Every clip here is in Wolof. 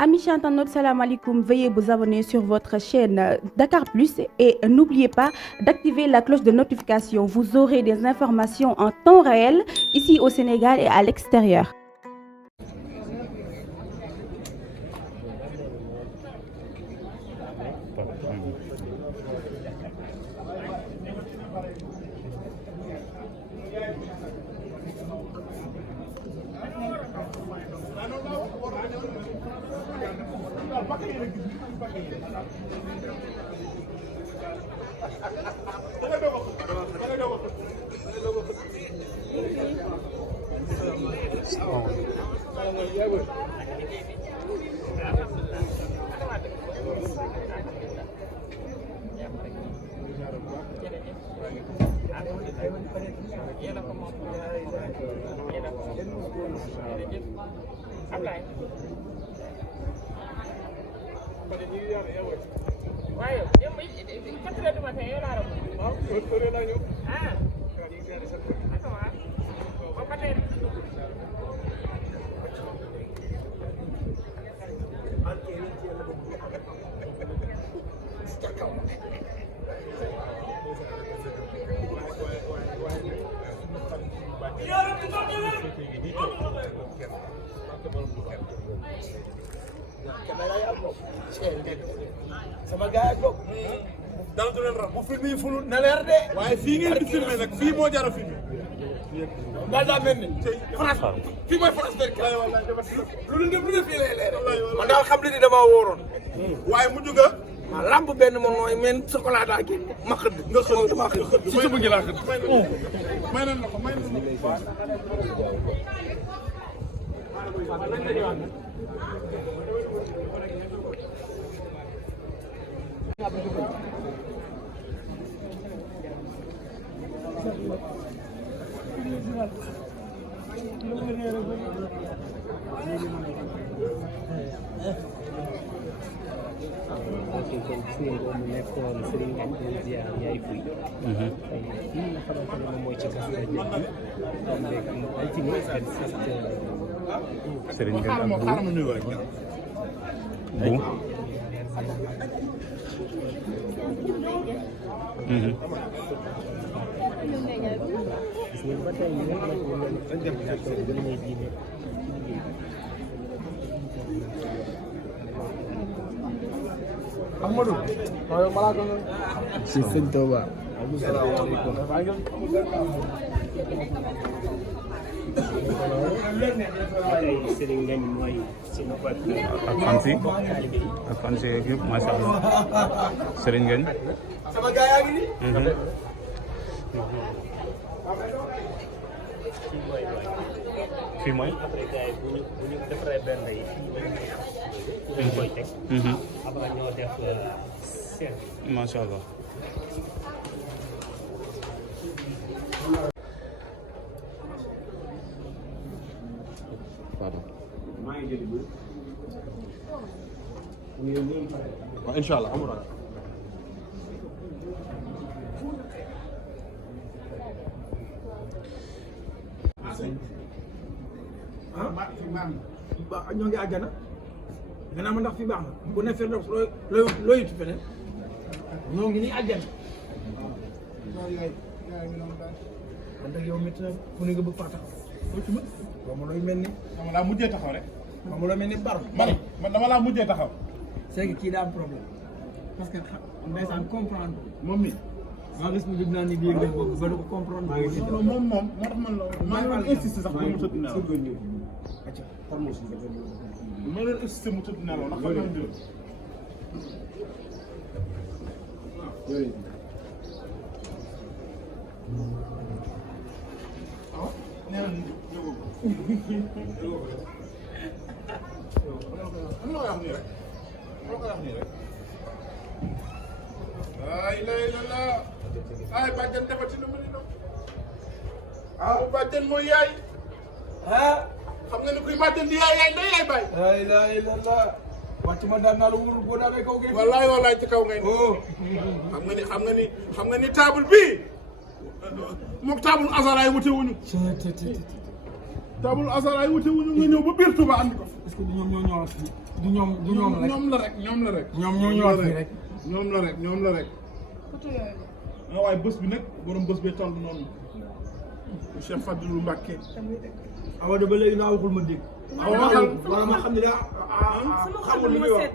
Amis internautes, salam alaikum. Veuillez vous abonner sur votre chaîne Dakar Plus et n'oubliez pas d'activer la cloche de notification. Vous aurez des informations en temps réel ici au Sénégal et à l'extérieur. waaye yow mii 4 heures du matin yow laa doon. waaw heure la ñu. ah. sama gars yi dara du leen rab bu film yi fulul na leer de. waaye fii ngeen di filmé nag fii moo jar a filmé. daal daa mel ni France fii mooy France berk lu dul fii lay leer man daal xam li ni damaa wóoroon waaye mujj nga. waaw lamb benn moom mooy men chocolat daa génn ma xëdd nga xëdd damaa xëdd si sama gi laa xëdd. may nañ la ko may nañ la ko. mu nekkoon Serigne Ngagne di ziar yaay fuy fii nga xamante ne moom mooy ci kas la jëm tombeek altine 27 Serigne Ngagne ak xaaral ma nuyoo rek. gis ngeen ba tey ñëpp nag ñu leen jàppale diine diine Amadou waaye balaa ko si sëñ Touba tey Serigne Ngagne mooy suñu ak fan si yëpp macha allah Serigne Ngagne sama gars yaa ngi nii fii mooy après gars yi bu ñu defaree benn yi fii lañ koy teg après ñoo def seen macha allah. waaw incha allah amul ragal. ba ñoo ngi àjjana nga naa ma ndax fi baax na bu ne fee looy it feneen ñoo ngi nii àjjana man nag yow métti na ku ne nga bëgg faa taxaw loo ci mën dama looy mel ni dama laa mujjee taxaw rek. dama looy mel ni bar man dama laa mujjee taxaw. c'est que kii daa am problème parce que ndeysaan comprendre moom mi maa gis ni dugg naa ni di yëngal boobu ba du ko comprendre moom moo tax man la maa ngi doon insisté sax ba mu tëdd nelaw. ma doon insisté mu tëdd nelaw ndax xam naa ne ah nee nañu ñëwul. am na koy wax nii rek. am na koy wax nii rek. ay lay la la ay bàjjan defati na ma ni noonu. ah bàjjan mooy yaay. ah xam nga ni kuy bàjjan di yaay yaay day yaay bàyyi. ay la la wàcc ma daan naa la wóorul boo daanee kaw gi. wallaay ci kaw ngay. oh. xam nga ni table bii moom table asaraay wute wuñu. tabul asara ay wute wuñu nga ñëw ba biir Touba andi ko. est-ce que du ñoom ñoo ñëwaat fii du ñoom rek ñoom la rek. ñoom ñoo ñëwaat fii rek. ñoom la rek. ah waaye bés bi nag borom bés bee toll noonu. Cheikh Fadilou Mbacké. awa de ba léegi naa waxul ma dégg. wala ma xam ne daa xamul li muy wax.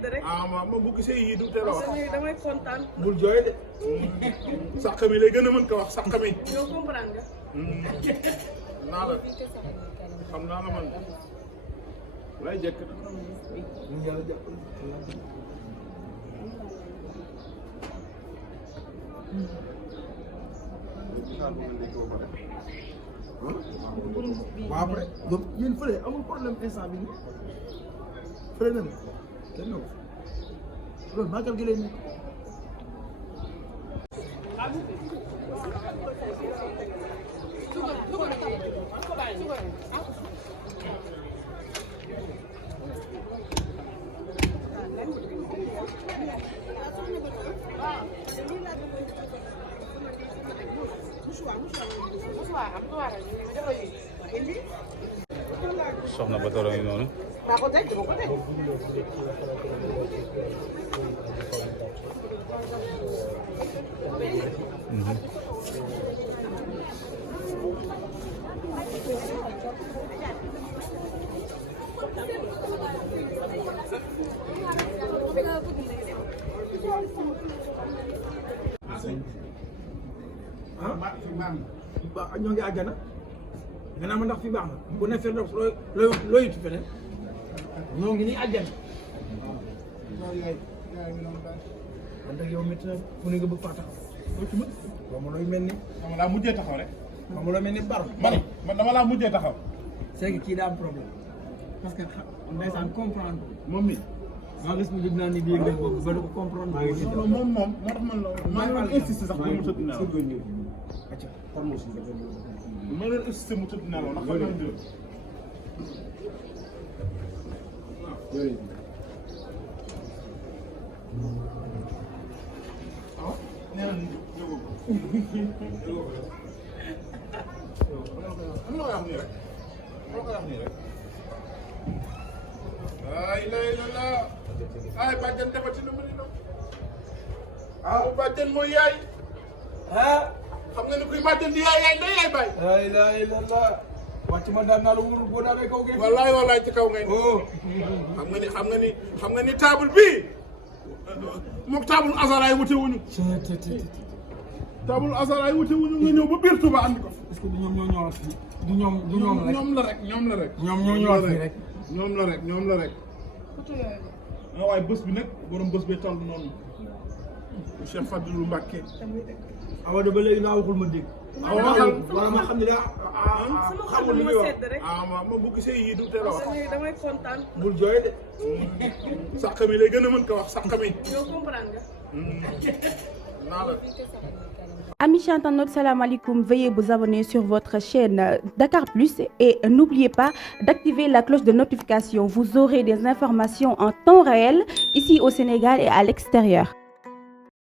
ma bu gisee yii du teel a wax. damay kontaan. bul jooy de. sàq mi lay gën a mën ko wax sàq mi. yow comprendre nga. naa la xam naa la man lay jekk. ñu yàlla jàppale. waaw après donc yéen fële amul problème instant bi nii fële na ne kenn ñëw loolu màggal gi lay nekk. soxna ba toro ngi noonu. ah ñoo ngi àjjana nga naa ma ndax fi baax na bu ne fenn looy it feneen ñoo ngi nii àjjana man nag yow métti na fu ne nga bëgg faa taxaw loo ci mën moom looy mel ni dama laa mujjee taxaw rek. moom looy mel ni bar man dama laa mujjee taxaw. c'est que kii daa am problème parce que ndeysaan comprendre moom mi. maa gis mu jub naa ni di yëngal boobu ba du ko comprendre moom moo tax man la maa ngi doon insisté sax ba mu tëdd nelaw. ma doon insisté mu tëdd nelaw ndax xam naa dëgg. ah nee nañu jógoo ko. am na koy wax nii rek. am na koy wax nii rek. ay lay la la ay bàjjan defati na ma ni na. ah bàjjan mooy yaay. ah xam nga ni kuy bàjjan di yaay ndey yaay bàyyi. la ilaha illallah wàcc ma daan naa la wóorul boo daanee kaw gi. wallaay ci kaw ngay. oh xam nga ni table bii moom table asara yi wute wuñu. table asara yi wute wuñu nga ñëw ba biir Touba andi ko. est-ce que du ñoom ñoo ñëwaat fii du ñoom rek. ñoom la rek. ñoom ñoo ñëwaat fii rek. ñoom la rek. ah waaye bés bi nag borom bés bee toll noonu. Cheikh Fadilou Mbacké. awa de ba léegi naa waxul ma dégg. wala ma xam ne daa xamul li muy wax. ma bu gisee yii du teel a wax. damay kontaan. bul jooy de. sàq mi lay gën a mën ko wax sàq mi. yow comprendre nga. naa la. Amis internautes, salam alaikum. Veuillez vous abonner sur votre chaîne Dakar Plus et n'oubliez pas d'activer la cloche de notification. Vous aurez des informations en temps réel ici au Sénégal et à l'extérieur.